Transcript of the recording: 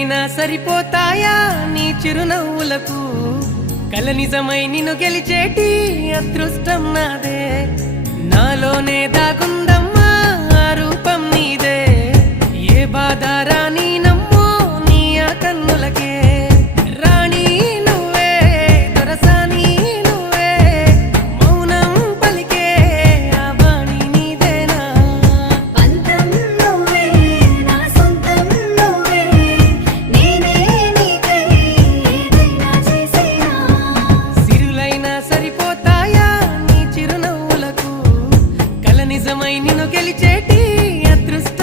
కోట్లైనా సరిపోతాయా నీ చిరునవ్వులకు? కల నిజమై నిన్ను గెలిచేటి అదృష్టం నాదే. నాలోనే దాగుందమ్మా ఆ రూపం నీదే. ఏ బాధ రాని నా నిన్ను గెలిచేటి అదృష్టం.